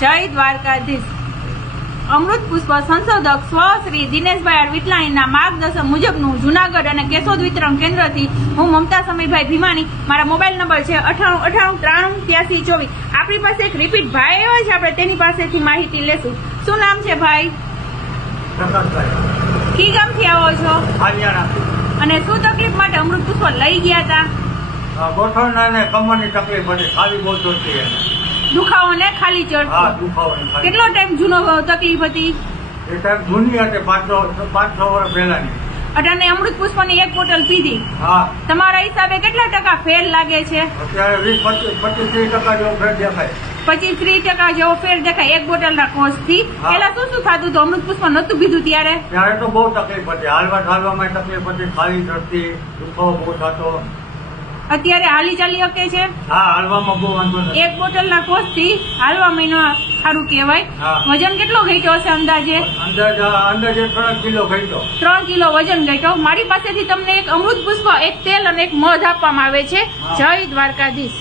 જય દ્વારકાધીશ। અમૃત પુષ્પ સંશોધક સ્વ શ્રી દિનેશભાઈ વિટલાણીના માર્ગદર્શન મુજબનું જૂનાગઢ અને કેશોદ વિતરણ કેન્દ્રથી હું મમતા સમીરભાઈ ભીમાણી। મારા મોબાઈલ નંબર છે 9898938324। આપણી પાસે એક રિપીટ ભાઈ આવ્યો છે, આપણે તેની પાસેથી માહિતી લેશું। શું નામ છે ભાઈ? કી ગામથી આવો છો? અને શું તકલીફ માટે અમૃત પુષ્પ લઈ ગયા હતા? ગોઠણના ને કમરની તકલીફ હતી, ખાલી બહુ જોતી દુખાવો ને ખાલી ચડ? દુખાવો। કેટલો ટાઈમ જૂનો તકલીફ હતી? એ ટાઈમ જૂની હતી, 5-6 વર્ષ પહેલાની। અને અમૃત પુષ્પની એક બોટલ પીધી, હા, તમારા હિસાબે કેટલા ટકા ફેર લાગે છે? અત્યારે 20-25-30% જેવો ફેર દેખાય। 25-30% જેવો ફેર દેખાય એક બોટલના કોસ્ટથી। પેલા શું શું થતું હતું? અમૃત પુષ્પ નતું પીધું ત્યારે તો બહુ તકલીફ હતી, હાલવામાં તકલીફ હતી, ખાલી ચડતી, દુખાવો બહુ થતો। અત્યારે હાલી ચાલી શકે છે? હા, હાલવામાં બહુ વાંધો નથી। એક બોટલના કોસ્ટથી હાલવા મહિનો સારું કહેવાય। વજન કેટલો ઘટ્યો હશે અંદાજે? અંદાજે 3 કિલો ઘટ્યો। 3 કિલો વજન ઘટ્યો। મારી પાસેથી તમને એક અમૃત પુષ્પ, એક તેલ અને એક મધ આપવામાં આવે છે। જય દ્વારકાધીશ।